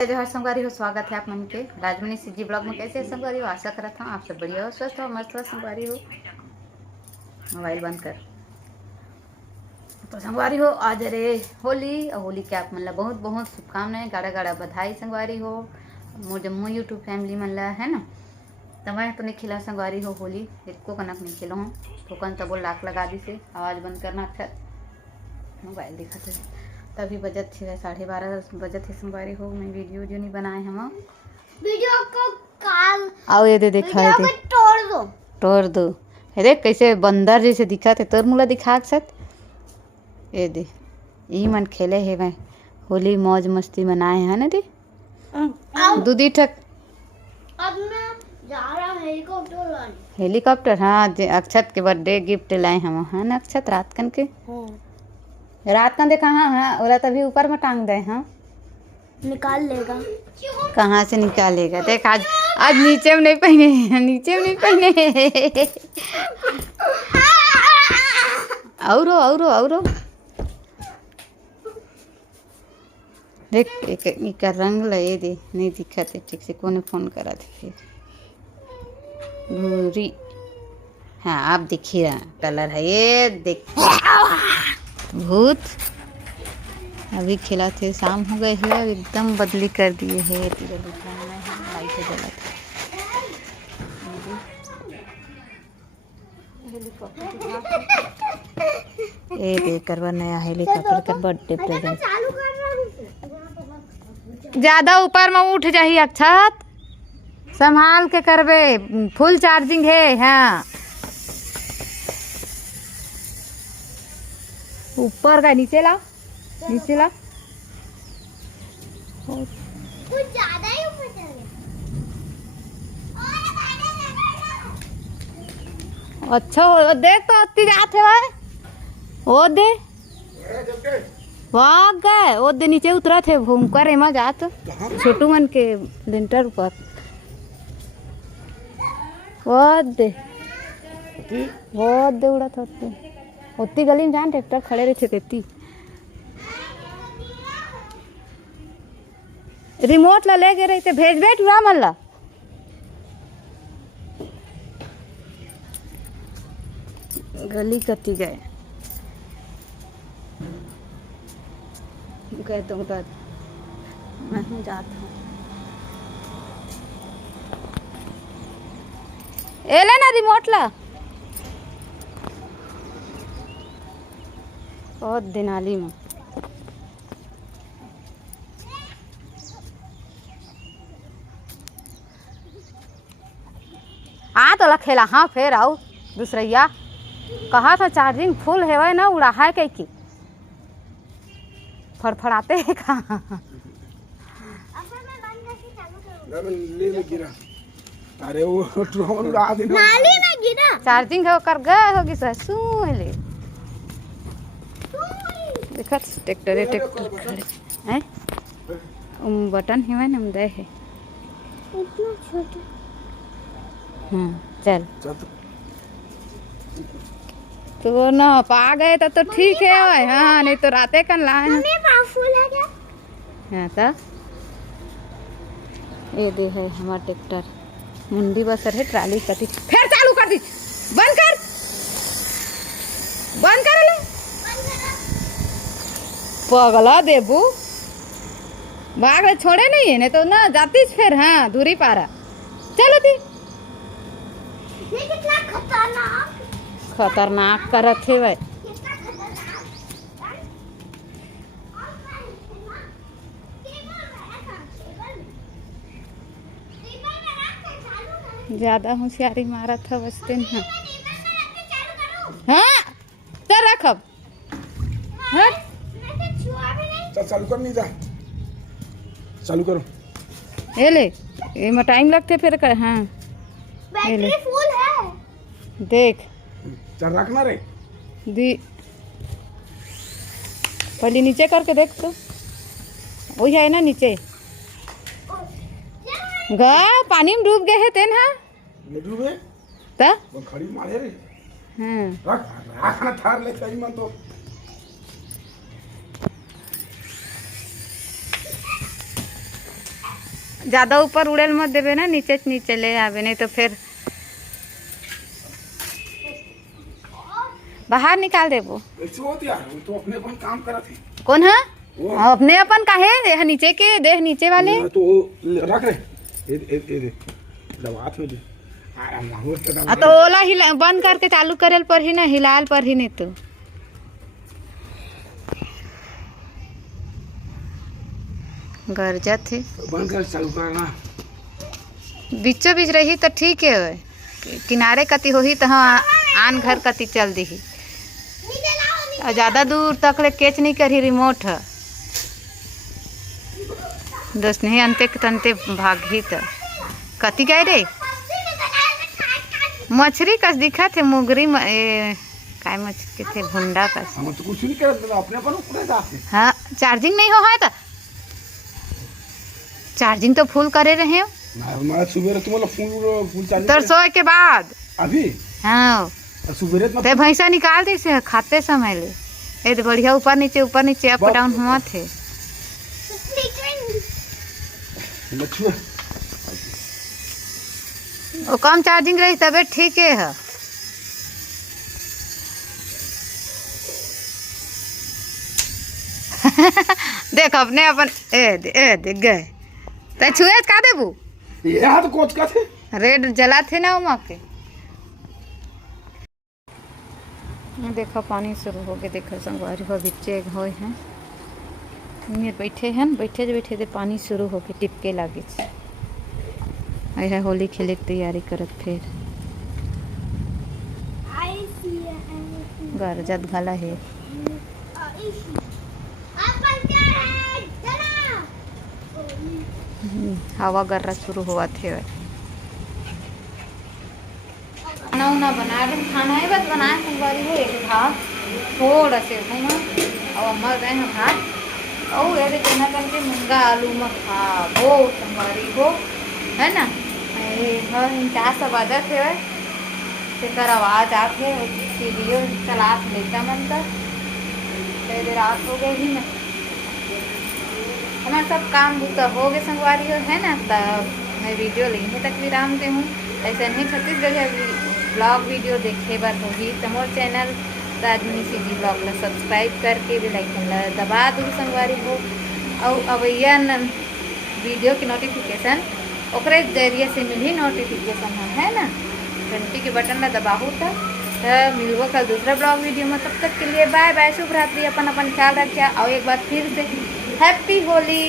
जोहार संगवारी हो, स्वागत है आप मन के राजमनी सिजी ब्लॉग में। कैसे संगवारी हो? आशा करता हूँ आप सब बढ़िया हो, स्वस्थ हो, मस्त हो संगवारी हो। मोबाइल बंद कर। तो संगवारी हो आज रे होली और होली के आप मतलब बहुत बहुत शुभकामनाएं, गाड़ा गाड़ा बधाई संगवारी हो। मोर जम्मू यूट्यूब फैमिली मन ला है ना। तो मैं तो नहीं खिला संगवारी हो होली एको कनक नहीं खिलो हूँ। ठोकन तब लाख लगा दी से आवाज़ बंद करना। अच्छा मोबाइल दिखा थे तभी बजत थे 12:30 बजत थे संगवारी हो। मैं वीडियो जो नहीं बनाए हम वीडियो को काल आओ ये दे दिखाई दे तोड़ दो। अरे कैसे बंदर जैसे दिखा थे तोर मुला दिखा सत ये दे ई मन खेले है मैं होली मौज मस्ती मनाए है ना दी दूधी ठक। अब मैं जा रहा हेलीकॉप्टर लाने। हेलीकॉप्टर हाँ अक्षत के बर्थडे गिफ्ट लाए हम है ना अक्षत रात कन के रात का देखा हाँ हाँ और तभी ऊपर में टांग दे हाँ निकाल लेगा। कहाँ से निकालेगा देख आज आज नीचे में नहीं पहने नीचे में नहीं पहने औरो देख एक रंग लगे दे नहीं दिखा थे ठीक से कौन फोन करा थे भूरी हाँ आप दिखी रहा कलर है ये देख भूत अभी खिला थे शाम हो गए है एकदम बदली कर दिए है लाइट जला थे ये देकर नया हेलीकॉप्टर का बर्थडे प्रेजेंट ज्यादा ऊपर में उठ जाही अक्षत संभाल के करबे फुल चार्जिंग है। हाँ ऊपर का नीचे ला कुछ ज्यादा ही ऊपर चले। अच्छा हो देख तो अति जात है भाई वो दे वाह गए वो दे नीचे उतरा थे भूमकर एमा जात छोटू मन के लिंटर ऊपर वो दे उड़ा था उतनी गली में जान ट्रैक्टर खड़े रहे थे तेती रिमोट ला ले गए रहे थे भेज बैठ हुआ मन ला गली कती गए कहता हूँ मैं हूँ जाता हूँ ए ले ना रिमोट ला बहुत दिनाली में आ तो लखेला हाँ फिर आओ दूसरैया कहा था चार्जिंग फुल है वह ना उड़ा है कहीं की फड़फड़ाते हैं कहाँ अरे वो नाली में गिरा चार्जिंग है वो कर गए होगी ससु ले देखा ट्रैक्टर है बटन है ना दे है इतना छोटा। चल तो ना पा गए तो ठीक है हाँ नहीं तो राते कन लाए हाँ तो ये दे है हमारा ट्रैक्टर मुंडी बसर है ट्राली कटी फिर चालू कर दी बंद कर ले पगला देबू भाग ले छोड़े नहीं है नहीं तो ना जाती फिर हाँ दूरी पारा चलो दी ये कितना खतरनाक करत है भाई ज्यादा होशियारी मारा था बचते ना हाँ तो रखब हाँ चालू कर नहीं जा चालू करो ये ले ये में टाइम लगते फिर कर हाँ बैटरी फुल है देख चल रखना रे दी पहले नीचे करके देख तो वही है ना नीचे गा पानी में डूब गए हैं तेन हाँ डूबे ता वो खड़ी मारे रे हाँ रखना थार ले सही मन तो ज़्यादा ऊपर उड़ेल मत देवे ना, नीचे नीचे ले आवे, नहीं तो फिर बाहर निकाल देबो। ऐसे होती यार, वो तो अपने अपन काम करा थी। कौन है वो अपने अपन काहे देह नीचे के, देह नीचे वाले तो रख रे, ये दबा थे दे आराम हो तो दबा। तो ओला हिला बंद करके चालू करेल पर ही ना, हिलाल पर ही नहीं तो गरजा थे। बंद कर चालू करना। बीचों बीच रही तो ठीक है, किनारे कति होही तो हाँ आन घर कति चल दी। और ज़्यादा दूर तक ले कैच नहीं करी रिमोट है दोस्त, नहीं अंते के तंते भागी तो कति गए रे। मछली कस दिखा थे, मुगरी काय मछली थे, भुंडा कस। हम तो कुछ नहीं कर अपने अपन पूरे जाते। हाँ चार्जिंग नहीं हो है तो चार्जिंग तो फुल करे रहे हो मैं सुबह तुम्हारा फूल चालू तो सोए के बाद अभी। हाँ सुबह ते भैंसा निकाल दी से खाते समय ले, ये तो बढ़िया ऊपर नीचे अप डाउन हुआ थे। लक्ष्मी वो कम चार्जिंग रही तबे ठीक है। देख अपने अपन देख गए तो छुए का देबू, ये हाथ कोच का थे रेड जला थे ना उमा के। देखो पानी शुरू हो गया, देखो संगवारी हो बिच्चे हो हैं ये बैठे हैं, बैठे दे पानी शुरू हो गए, टिपके लागे है। होली खेले की तैयारी करत फिर गरजत घला है। हवा गर्रा शुरू हुआ थे। खाना उना बना रहे, खाना ही बस बनाए संगवारी हो, एक भात थोड़ा से घूमा और अम्मा गए हैं भात और ऐसे चना करके मुंगा आलू में खा वो संगवारी हो है ना। चार सब आदत है तेकर आवाज आते है, वीडियो चलात लेता मन तक पहले रात हो गई ही ना। हमारा सब काम बूता हो गए संगवारी हो है ना। तब मैं वीडियो लेने तक विराम दे हूँ। ऐसे नहीं छत्तीसगढ़ ब्लॉग वीडियो देखे बार होगी तो मोर चैनल राजमनी सीजी ब्लॉग ला सब्सक्राइब करके बेल आइकन ला दबा दूँ संगवारी हो। और अवैया वीडियो की नोटिफिकेशन ओकरे जरिए से मिली नोटिफिकेशन है ना, घंटी के बटन ला दबाहू तो मिलबो कल दूसरा ब्लॉग वीडियो में। तब तक के लिए बाय बाय, शुभ रात्रि, अपन ख्याल रखिए। और एक बार फिर से हैप्पी होली।